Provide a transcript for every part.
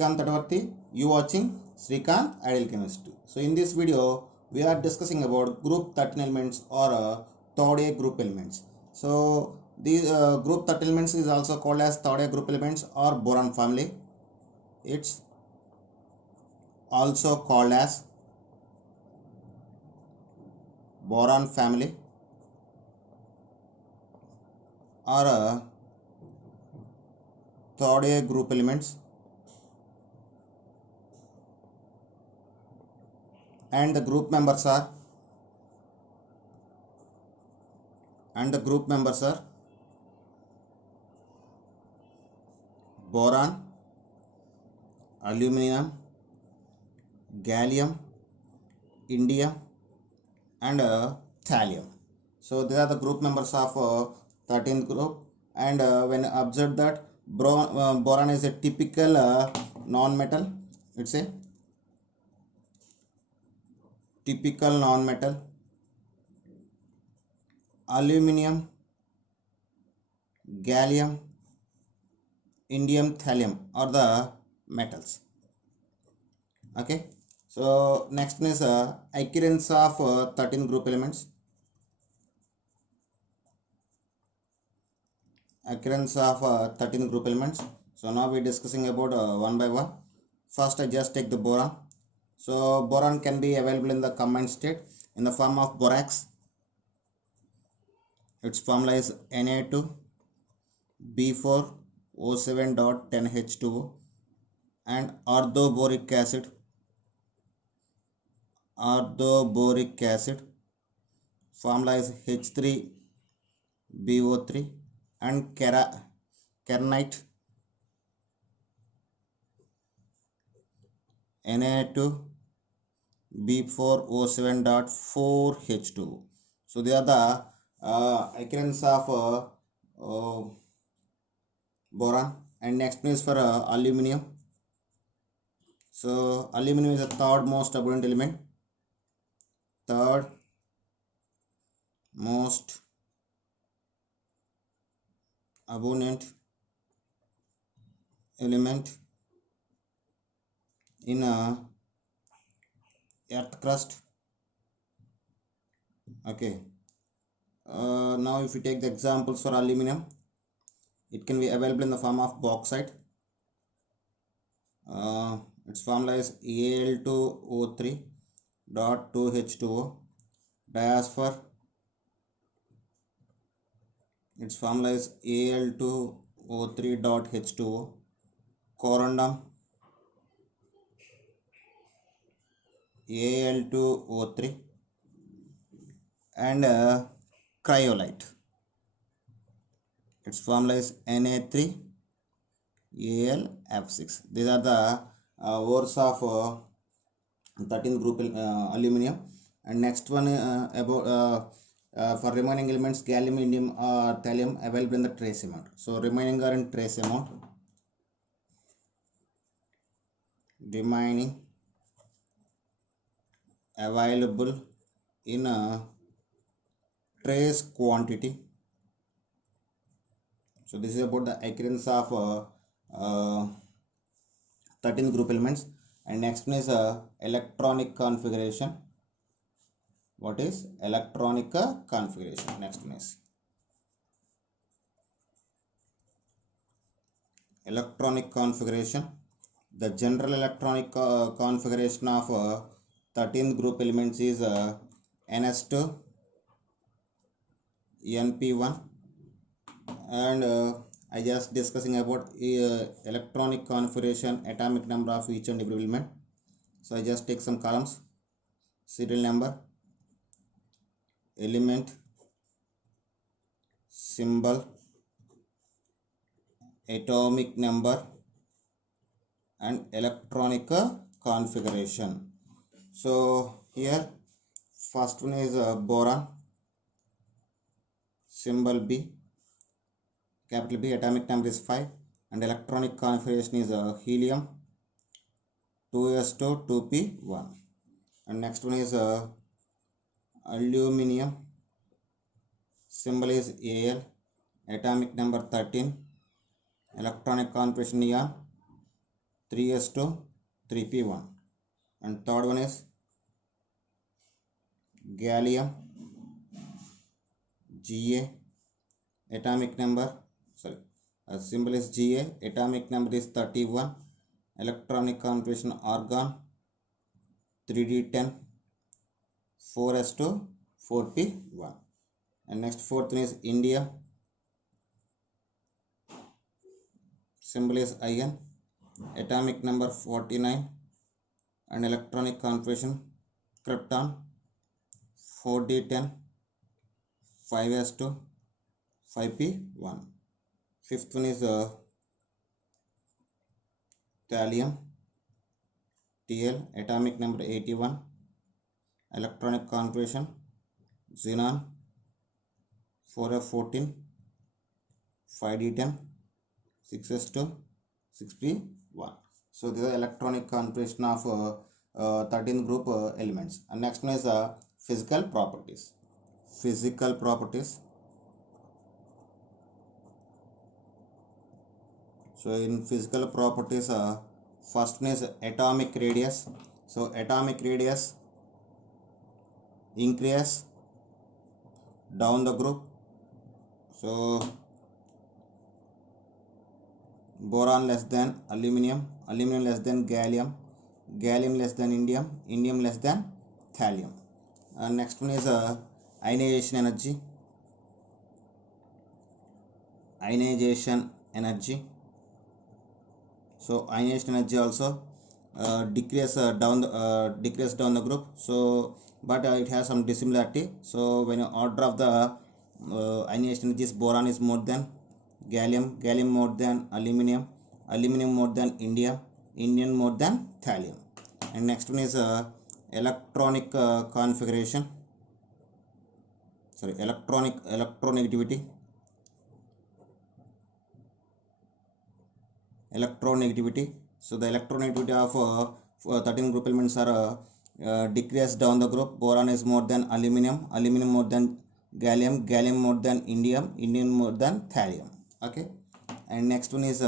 Srikanth Tatavarti. You watching Srikanth Ideal Chemistry. So in this video, we are discussing about group 13 elements or third A group elements. So these group 13 elements is also called as third A group elements or boron family. It's also called as boron family or third A group elements, and the group members are boron, aluminum, gallium, indium, and thallium. So these are the group members of 13th group. And when observed that boron is a typical non-metal, it's a typical non-metal. Aluminum, gallium, indium, thallium are the metals. Okay, so next one is occurrence of 13 group elements. Occurrence of 13 group elements. So now we're discussing about one by one. First, I just take the boron. So boron can be available in the combined state in the form of borax. Its formula is Na2B4O7.10H2O, and orthoboric acid formula is H3BO3, and kernite Na2B4O7.4H2O. So they are the occurrence of boron. And next one is for aluminum. So aluminum is the third most abundant element. Third most abundant element in earth crust. Okay. Now if you take the examples for aluminum, it can be available in the form of bauxite. Its formula is Al2O3.2H2O. Diphosphor, its formula is Al2O3.H2O. Corundum, Al2O3, and cryolite, its formula is Na3Al(F6). These are the ores of 13th group aluminum. And next one about for remaining elements, gallium, indium, or thallium available in the trace amount. So remaining are in trace amount. Remaining available in a trace quantity. So this is about the occurrence of 13 group elements. And next one is electronic configuration. What is electronic configuration? Next one is electronic configuration. The general electronic configuration of 13th group elements is NS2, NP1, and I just discussing about electronic configuration, atomic number of each and every element. So I just take some columns: serial number, element, symbol, atomic number, and electronic configuration. So here first one is boron, symbol B, capital B, atomic number is 5, and electronic configuration is helium 2s2 2p1. And next one is aluminum, symbol is Al, atomic number 13, electronic configuration neon 3s2 3p1, and third one is gallium Ga, atomic number, sorry, symbol is Ga, atomic number is 31, electronic configuration argon 3d10, 4s2 4p1. And next fourth one is indium, symbol is In, atomic number 49, and electronic configuration krypton 4d10, 5s2 5p1. Fifth one is thallium Tl, atomic number 81, electronic configuration xenon 4f14, 5d10, 6s2 6p1. So these are electronic configuration of 13th group elements. And next one is physical properties. Physical properties. So in physical properties, first one is atomic radius. So atomic radius increase down the group. So boron less than aluminum, aluminum less than gallium, gallium less than indium, indium less than thallium. Next one is ionization energy. Ionization energy. So ionization energy also decrease down the group. So but it has some dissimilarity. So when you order of the ionization energy is boron is more than gallium, gallium more than aluminum, aluminum more than indium, indium more than thallium. And next one is electronic configuration. Sorry, electronegativity. Electronegativity. So the electronegativity of 13 group elements are decreased down the group. Boron is more than aluminum, aluminum more than gallium, gallium more than indium, indium more than thallium. Okay. And next one is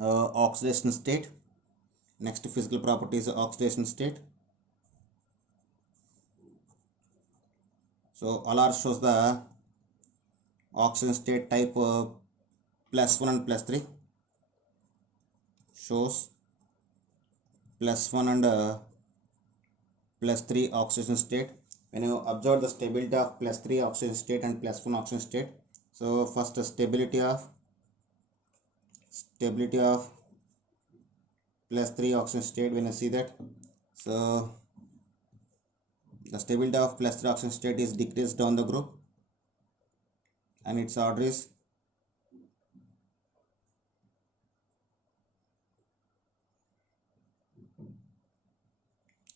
oxidation state. Next physical property is oxidation state. So LR shows the oxidation state type +1 and +3. Shows +1 and +3 oxidation state. When you observe the stability of +3 oxidation state and +1 oxidation state, so first stability of +3 oxidation state, when you see that, so the stability of +3 oxidation state is decreased down the group, and its order is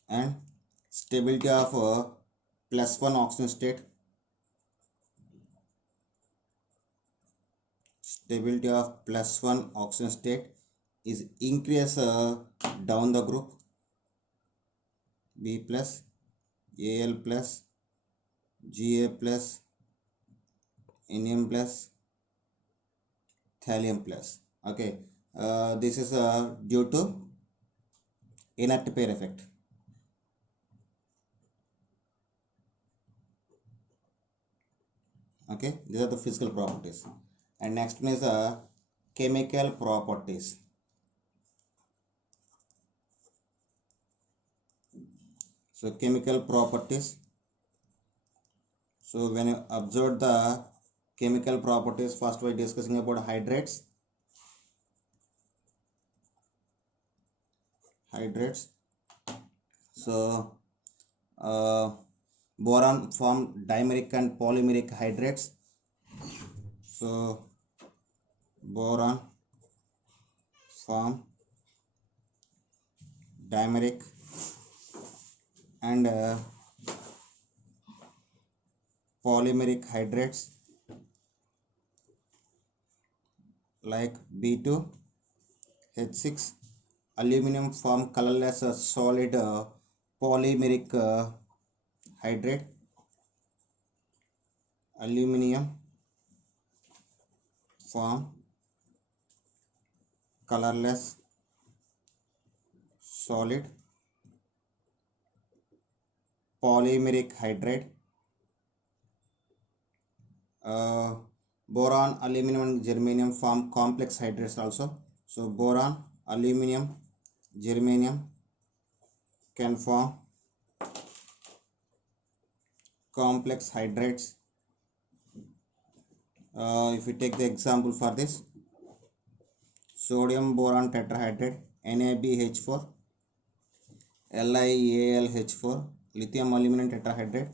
and stability of +1 oxidation state, stability of +1 oxidation state is increase down the group, B plus, Al plus, Ga plus, Indium plus, thallium plus. Okay, this is due to inert pair effect. Okay, these are the physical properties. And next one is chemical properties. So chemical properties. So when you observe the chemical properties, first we are discussing about hydrates. So boron form dimeric and polymeric hydrates. So boron form dimeric and polymeric hydrates like B2H6. Aluminum form colorless solid polymeric hydrate. Aluminium form colorless solid polymeric hydride, boron, aluminum and germanium form complex hydrates also. So boron, aluminum, germanium can form complex hydrates. If we take the example for this, sodium boron tetrahydrate NaBH4, LiAlH4, lithium aluminum tetrahydrate,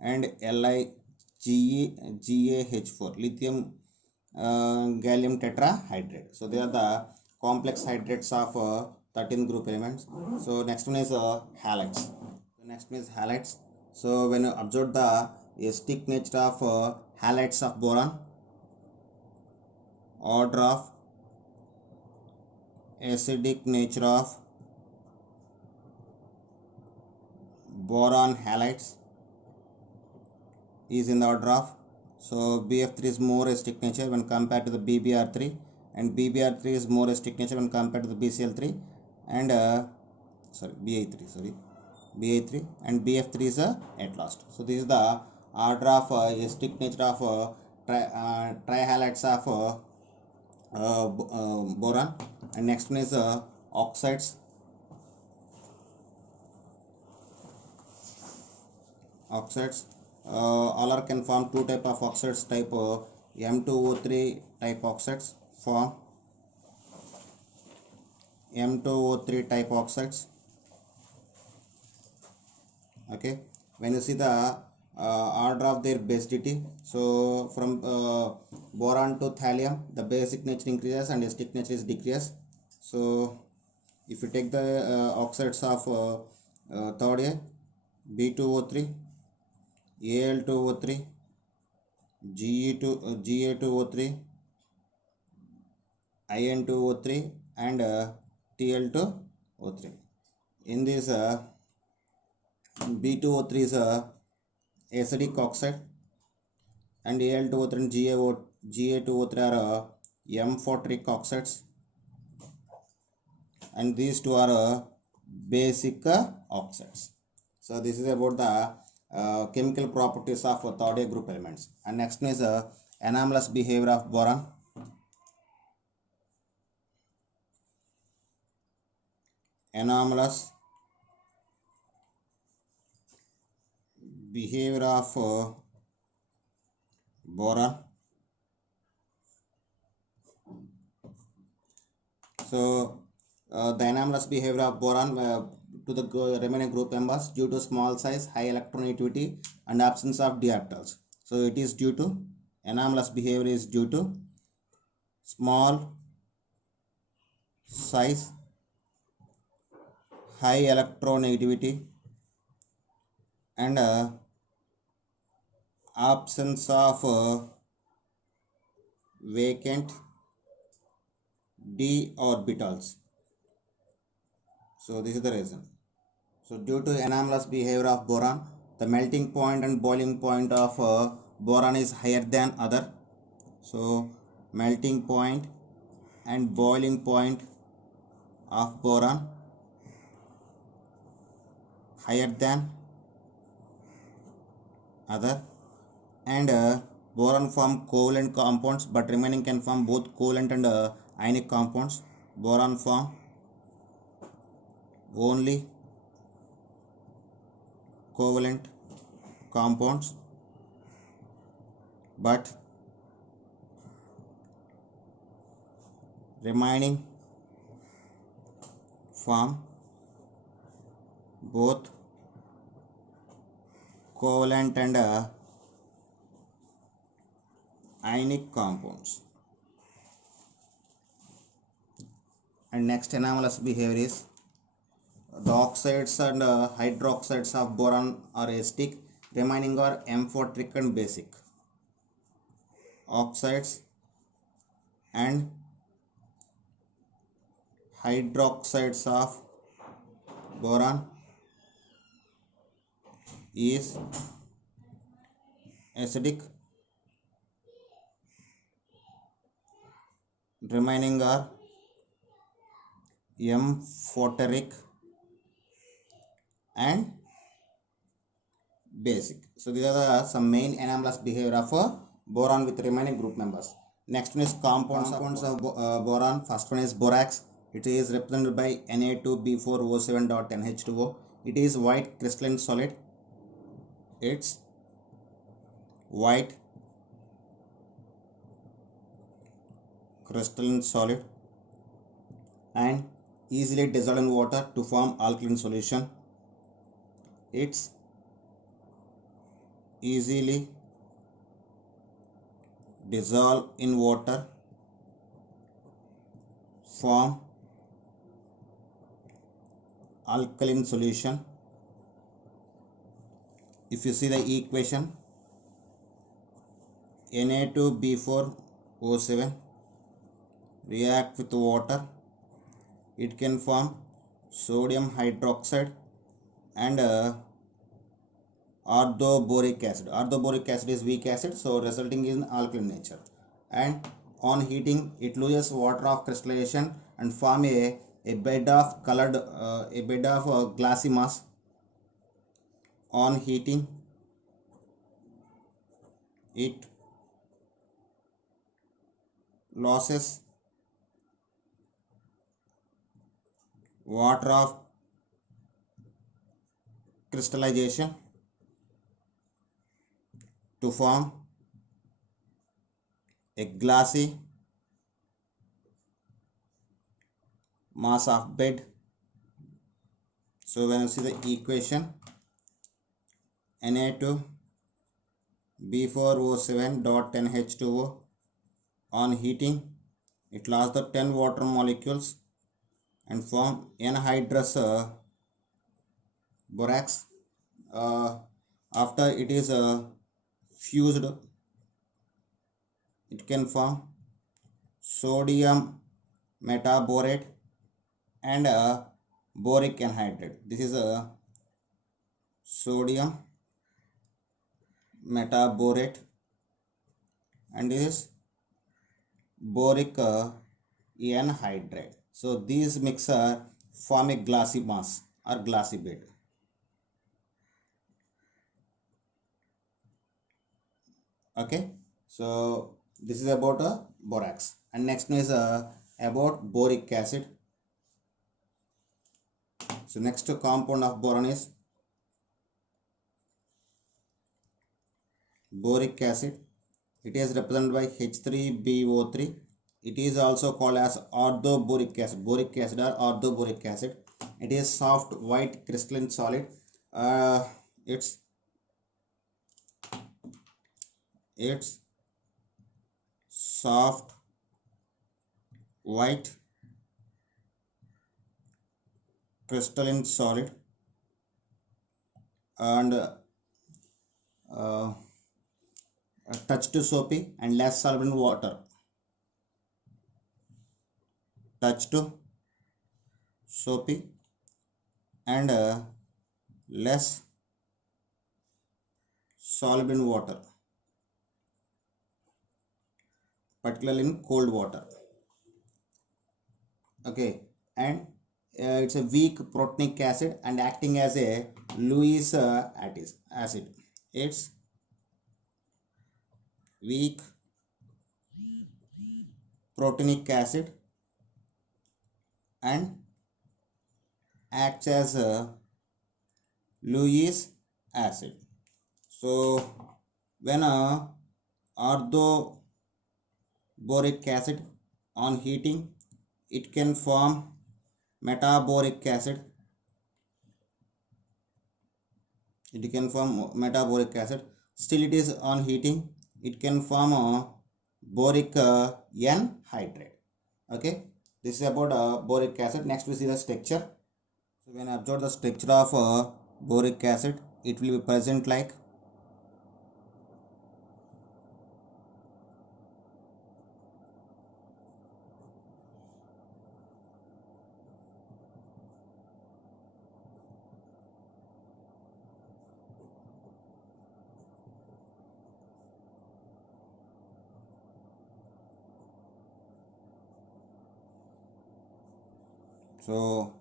and LiGaH4, lithium gallium tetrahydrate. So they are the complex hydrates of 13 group elements. So next one is halides. The next one is halides. So when you observe the acidic nature of halides of boron, order of acidic nature of boron halides is in the order of, so BF3 is more acidic nature when compared to the BBr3, and BBr3 is more acidic nature when compared to the BCl3, and BA3 and BF3 is at last. So this is the order of acidic nature of trihalides of boron. And next one is oxides. All are can form two type of oxides, type M2O3 type oxides form M2O3 type oxides. Okay, when you see the order of their basicity, so from boron to thallium the basic nature increases and acidic nature is decreases. So if you take the oxides of third A, B2O3, Al2O3, Ga2O3, In2O3, and Tl2O3. In this B2O3 is acidic oxide, and Al2O3 and Ga2O3 are amphoteric oxides, and these two are basic oxides. So this is about the chemical properties of third A group elements. And next one is anomalous behavior of boron. Anomalous behavior of boron. So the anomalous behavior of boron to the remaining group members due to small size, high electronegativity, and absence of d orbitals. So it is due to anomalous behavior is due to small size, high electronegativity, and absence of vacant d orbitals. So this is the reason. So due to anomalous behavior of boron, the melting point and boiling point of boron is higher than other. So melting point and boiling point of boron higher than other, and boron form covalent compounds, but remaining can form both covalent and ionic compounds. Boron form only covalent compounds, but remaining form both covalent and ionic compounds. And next anomalous behavior is the oxides and hydroxides of boron are acidic, remaining are amphoteric and basic. Oxides and hydroxides of boron is acidic, remaining are amphoteric and basic. So these are the some main anomalous behavior of boron with remaining group members. Next one is compounds of boron. First one is borax. It is represented by Na2B4O7.NH2O. It is white crystalline solid. It's white crystalline solid and easily dissolved in water to form alkaline solution. It's easily dissolve in water, form alkaline solution. If you see the equation, Na2B4O7 react with water, it can form sodium hydroxide and orthoboric acid. Orthoboric acid is weak acid, so resulting in alkaline nature. And on heating, it loses water of crystallization and form a bed of colored glassy mass. On heating, it loses water of crystallization to form a glassy mass of bed. So when you see the equation, Na2B4O7.10H2O, on heating, it lost the 10 water molecules and form anhydrous borax. After it is fused, it can form sodium metaborate and boric anhydride. This is a sodium metaborate and this is boric anhydride. So these mixer form a glassy mass or glassy bed. Okay, so this is about borax. And next one is about boric acid. So next compound of boron is boric acid. It is represented by H3BO3. It is also called as orthoboric acid. Boric acid or orthoboric acid. It is soft white crystalline solid. It's soft white crystalline solid and touch to soapy and less soluble in water. Touch to soapy and less soluble in water, particularly in cold water. Okay, and it's a weak protonic acid and acting as a Lewis acid. It's weak protonic acid and acts as a Lewis acid. So when a orthoboric acid on heating, it can form metaboric acid. It can form metaboric acid. Still it is on heating, it can form a boric anhydride. Okay, this is about boric acid. Next we see the structure. So when I observe the structure of boric acid, it will be present like so.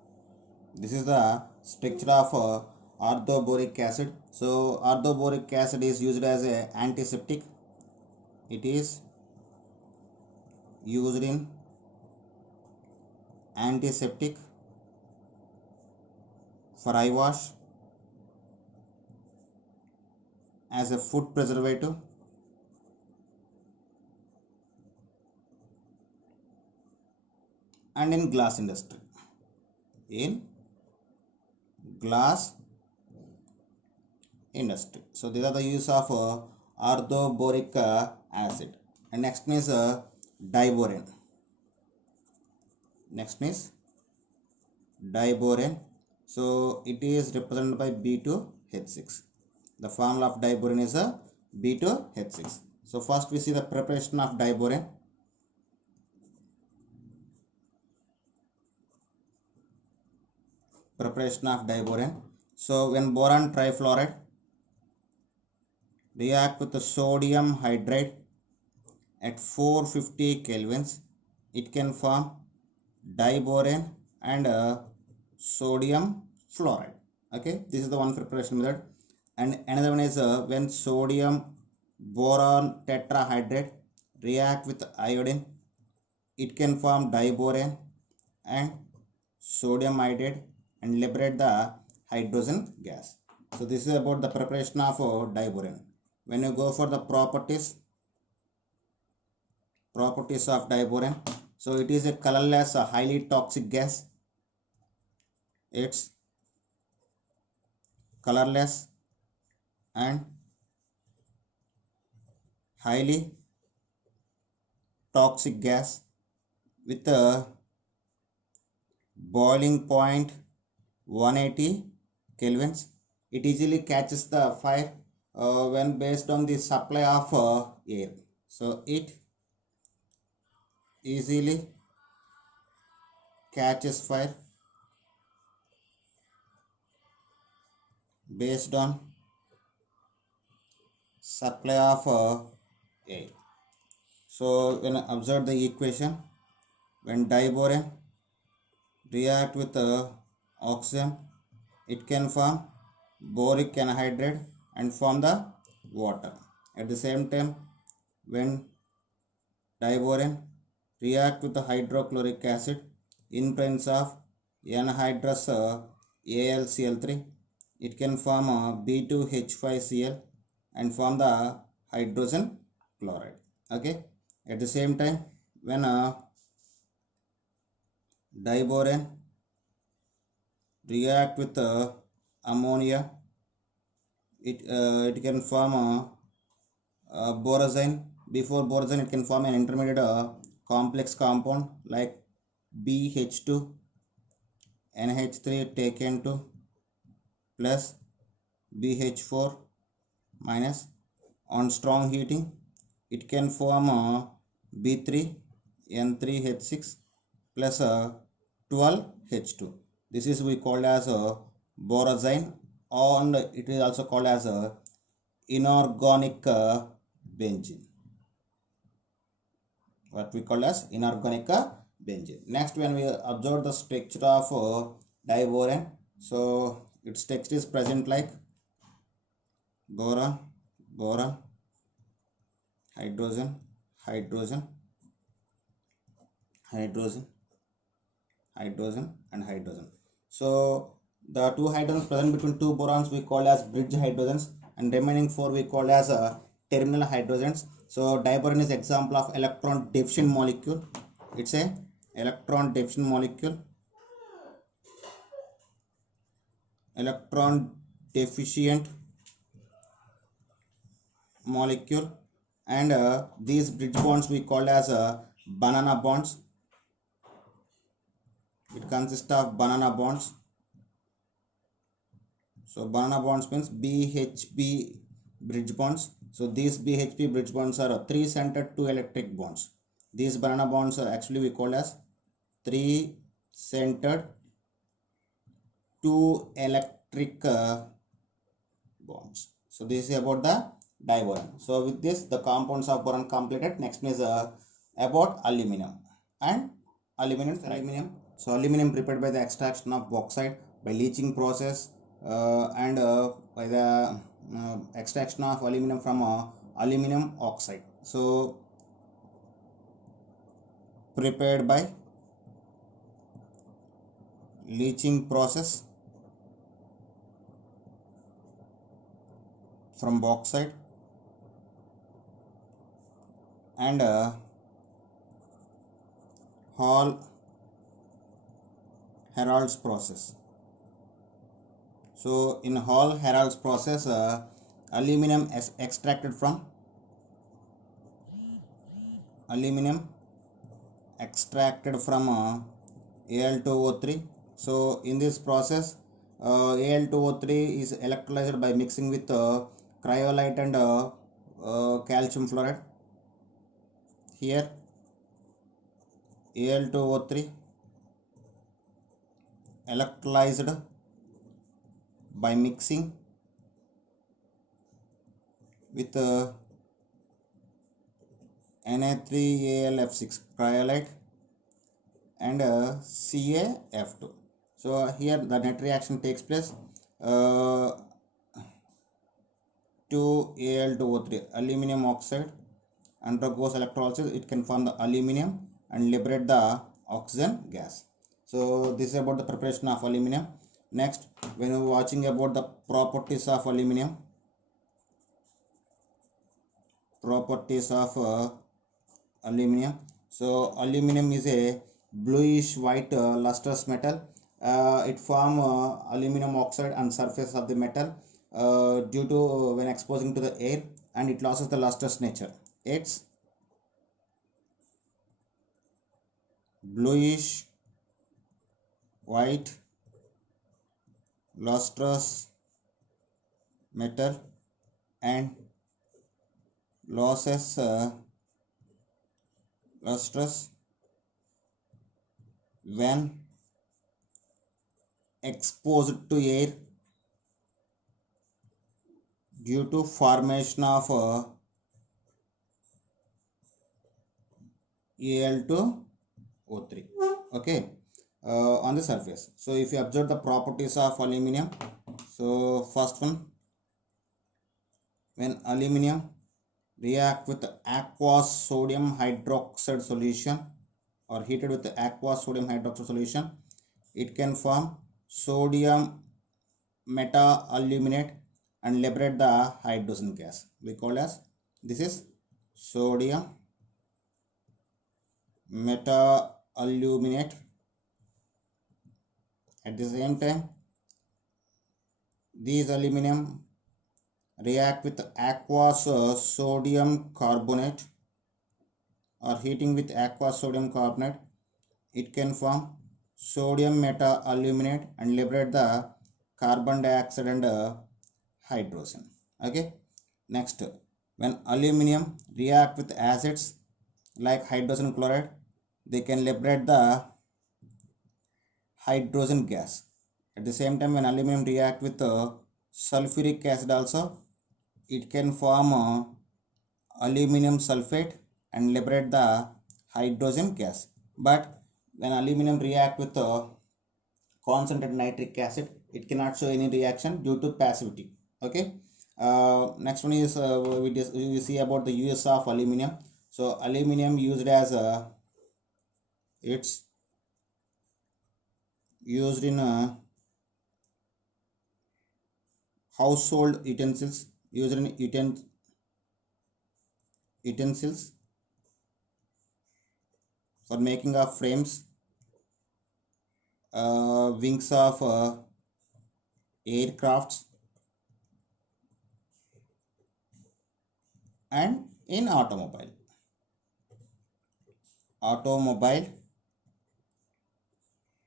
This is the structure of orthoboric acid. So orthoboric acid is used as a antiseptic. It is used in antiseptic for eye wash, as a food preservative, and in glass industry. In glass industry. So these are the use of orthoboric acid. And next is diborane. Next is diborane. So it is represented by B2H6. The formula of diborane is a B2H6. So first we see the preparation of diborane. Preparation of diborane. So when boron trifluoride react with the sodium hydride at 450 kelvins, it can form diborane and sodium fluoride. Okay, this is the one preparation method. And another one is when sodium boron tetrahydrate react with iodine, it can form diborane and sodium iodide and liberate the hydrogen gas. So this is about the preparation of diborane. When you go for the properties of diborane, so it is a colorless, highly toxic gas. It's colorless and highly toxic gas with a boiling point 180 kelvins. It easily catches the fire when based on the supply of air. So it easily catches fire based on supply of air. So when I observe the equation, when diborane react with oxygen, it can form boric anhydride and form the water. At the same time, when diborane react with the hydrochloric acid in presence of anhydrous AlCl3, it can form B2H5Cl and form the hydrogen chloride. Okay. At the same time, when diborane react with ammonia, it can form borosine. Before borosine, it can form an intermediate complex compound like BH2 NH3 taken to plus BH4 minus. On strong heating, it can form B3 N3H6 plus 12H2. This is we called as borosine, and it is also called as inorganic benzene. What we call as inorganic benzene. Next, when we observe the structure of diborane, so its structure is present like boron, boron, hydrogen, hydrogen, hydrogen, hydrogen, and hydrogen. So the two hydrogens present between two borons we call as bridge hydrogens, and remaining four we call as terminal hydrogens. So diborane is example of electron deficient molecule. It's a electron deficient molecule. Electron deficient molecule, and these bridge bonds we call as banana bonds. It consists of banana bonds. So banana bonds means BHP bridge bonds. So these BHP bridge bonds are 3-centered 2 electric bonds. These banana bonds are actually we call as 3-centered 2 electric bonds. So this is about the diborane. So with this the compounds of boron completed. Next is about aluminum and aluminum. So aluminum prepared by the extraction of bauxite by leaching process and by the extraction of aluminum from aluminum oxide. So prepared by leaching process from bauxite and Hall Herold's process. So in Hall Herold's process, aluminum is extracted from Al2O3. So in this process, Al2O3 is electrolyzed by mixing with cryolite and calcium fluoride. Here Al2O3 electrolyzed by mixing with Na3AlF6 cryolite and CaF2. So here the net reaction takes place. 2Al2O3 aluminum oxide undergoes electrolysis. It can form the aluminum and liberate the oxygen gas. So this is about the preparation of aluminum. Next, when you are watching about the properties of aluminum, aluminum. So aluminum is a bluish white lustrous metal. It forms aluminum oxide on surface of the metal due to when exposing to the air, and it loses the lustrous nature. It's bluish white lustrous metal and losses lustrous when exposed to air due to formation of Al2O3. Okay, on the surface. So if you observe the properties of aluminum, so first one, when aluminum react with aqueous sodium hydroxide solution or heated with aqueous sodium hydroxide solution, it can form sodium meta-aluminate and liberate the hydrogen gas. We call as this is sodium meta-aluminate. At the same time, these aluminum react with aqueous sodium carbonate or heating with aqueous sodium carbonate. It can form sodium meta-aluminate and liberate the carbon dioxide and hydrogen. Okay. Next, when aluminum react with acids like hydrogen chloride, they can liberate the hydrogen gas. At the same time, when aluminum react with sulfuric acid also, it can form aluminum sulfate and liberate the hydrogen gas. But when aluminum react with concentrated nitric acid, it cannot show any reaction due to passivity. Okay. Next one is we see about the use of aluminum. So aluminum used as it's used in household utensils, used in utensils for making of frames, wings of aircrafts, and in automobile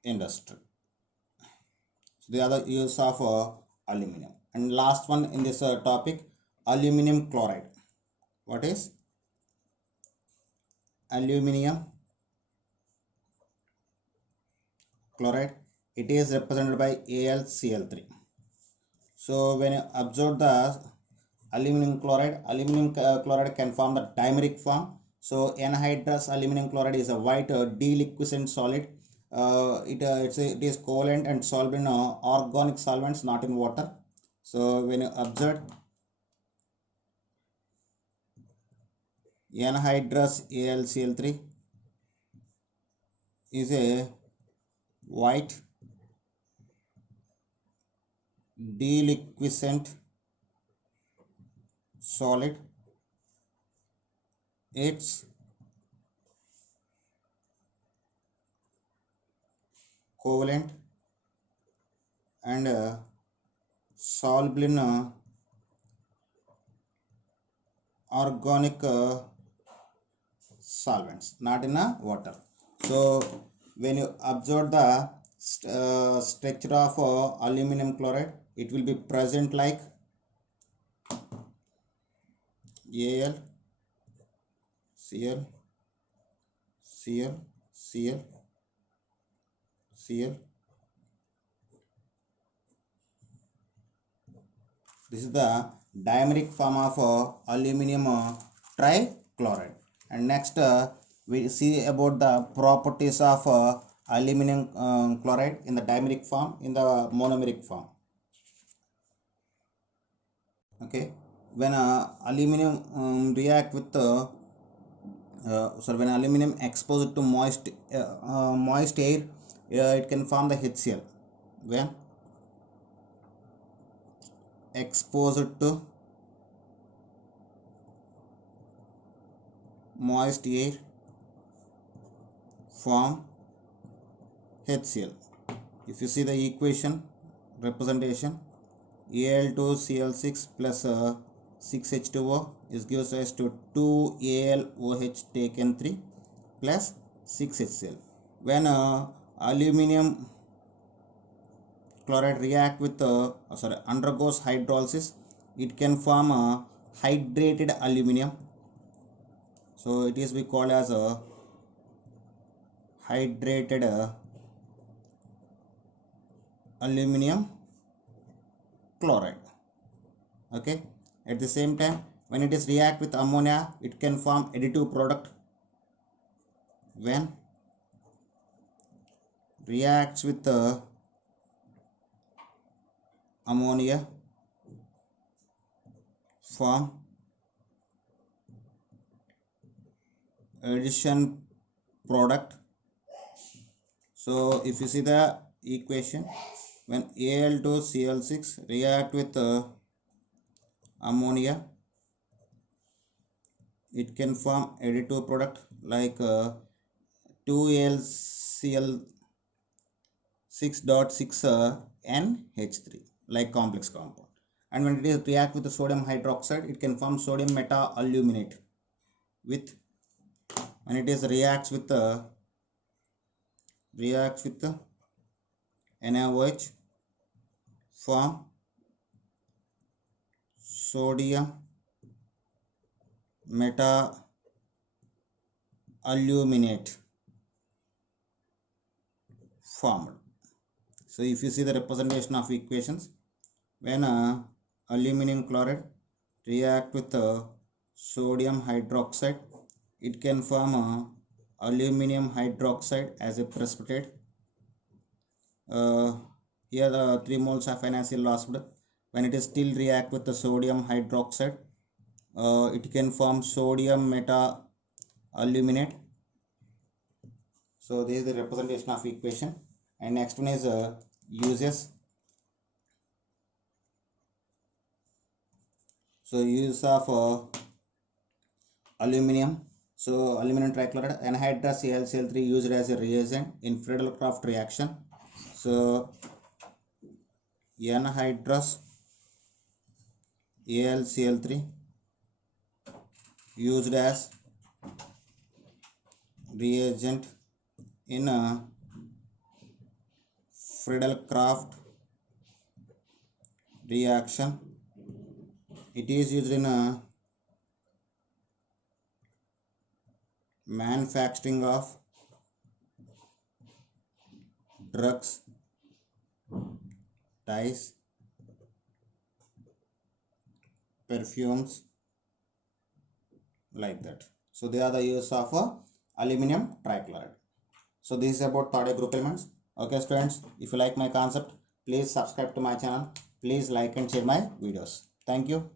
industry. So the other use of aluminum. And last one in this topic, aluminum chloride. What is aluminum chloride? It is represented by AlCl3. So when you observe the aluminum chloride can form the dimeric form. So anhydrous aluminum chloride is a white deliquescent solid it is covalent and soluble in organic solvents, not in water. So when you observe anhydrous AlCl3 is a white deliquescent solid. It's covalent and soluble in organic solvents, not in water. So when you observe the structure of aluminum chloride, it will be present like Al, Cl, Cl, Cl, Cl. This is the dimeric form of aluminum trichloride. And next we see about the properties of aluminum chloride in the dimeric form, in the monomeric form. Okay, when aluminum react with when aluminum exposed to moist air, it can form the HCl. When exposed to moist air, form HCl. If you see the equation representation, Al2Cl6 plus 6H2O is gives rise to 2AlOH taken 3 plus 6HCl. When aluminum chloride react with undergoes hydrolysis, it can form a hydrated aluminum. So it is we call as a hydrated aluminum chloride. Okay, at the same time, when it is react with ammonia, it can form additive product. When reacts with ammonia, form addition product. So if you see the equation, when Al2Cl6 react with ammonia, it can form additive product like 2AlCl6.6 NH3, like complex compound. And when it is react with the sodium hydroxide, it can form sodium meta-aluminate. With when it is reacts with NaOH, form sodium meta-aluminate formed. So if you see the representation of equations, when aluminum chloride react with sodium hydroxide, it can form aluminum hydroxide as a precipitate. Here the 3 moles of NaCl lost. When it is still react with the sodium hydroxide, it can form sodium meta-aluminate. So this is the representation of equation. And next one is uses. So use of aluminum. So aluminum trichloride, anhydrous AlCl3 used as a reagent in Friedel-Crafts reaction. So anhydrous AlCl3 used as reagent in Friedel-Crafts reaction. It is used in manufacturing of drugs, dyes, perfumes, like that. So they are the use of aluminum trichloride. So this is about third year group elements. Okay students, if you like my concept, please subscribe to my channel. Please like and share my videos. Thank you.